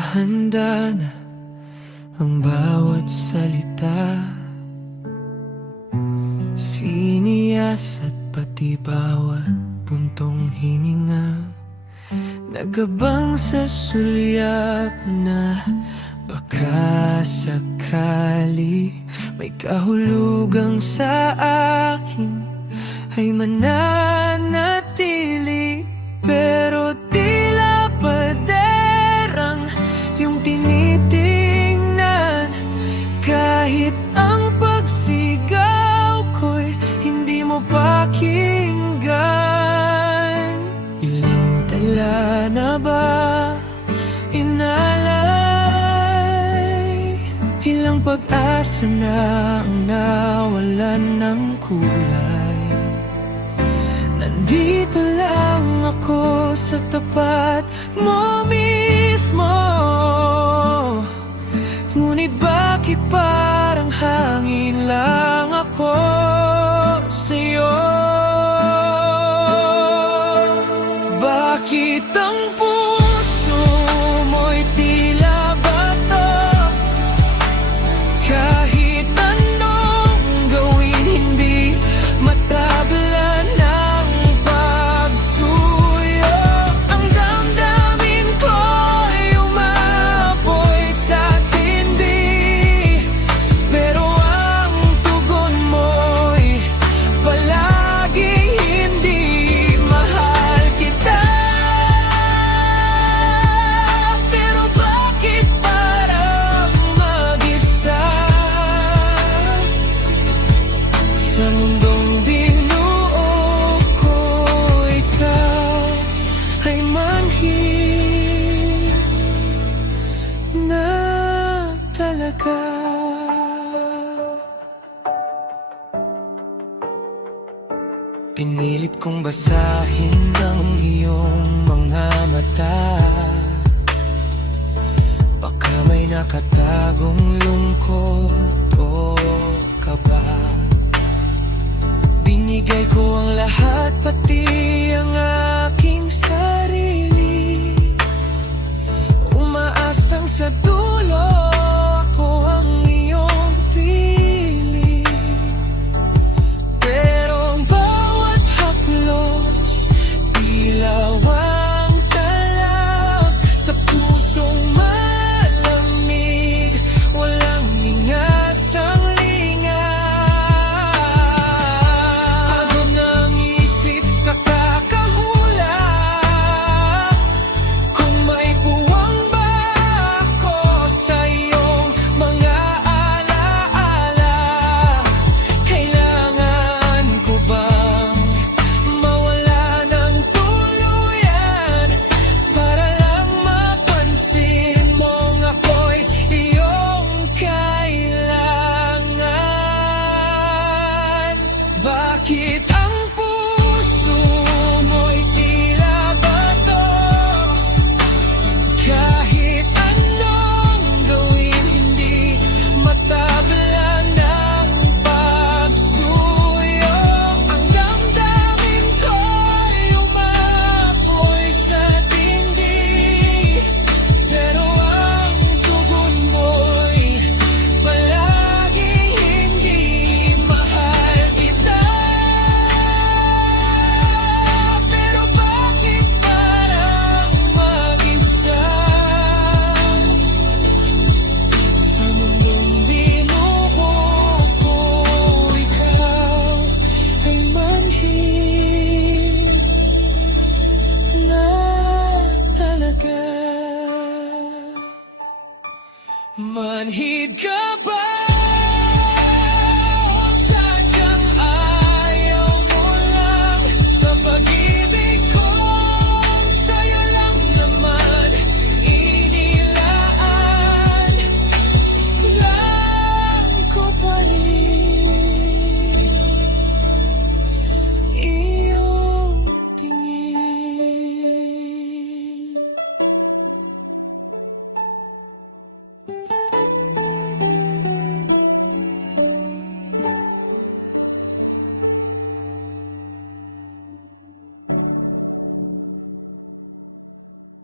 Nakahanda na ang bawat salita, siniyas at pati bawat puntong hininga, nagabang sa sulyap na baka sakali may kahulugang sa akin ay mananatili. Pero tila paderang yung tinitingnan, kahit ang pagsigaw ko'y hindi mo pakinggan. Ilang tala na ba inalay, ilang pag-asa na ang nawalan ng kulay. Nandito lang ako sa tapat mo mismo, ngunit bakit parang hangin lang ako sa'yo? Bakit ang puso mo'y tila bato, kahit anong gawin hindi matablan ng pagsuyo? Ang damdamin ko'y umapoy sa tindi, pero ang tugon mo'y palaging hindi. Mahal kita, pero bakit parang mag-isa sa mundong binuo ko? Ikaw ay manhid na talaga. Pinilit kong basahin ang iyong mga mata, baka may nakatagong lungkot o kaba. Binigay ko ang lahat, pati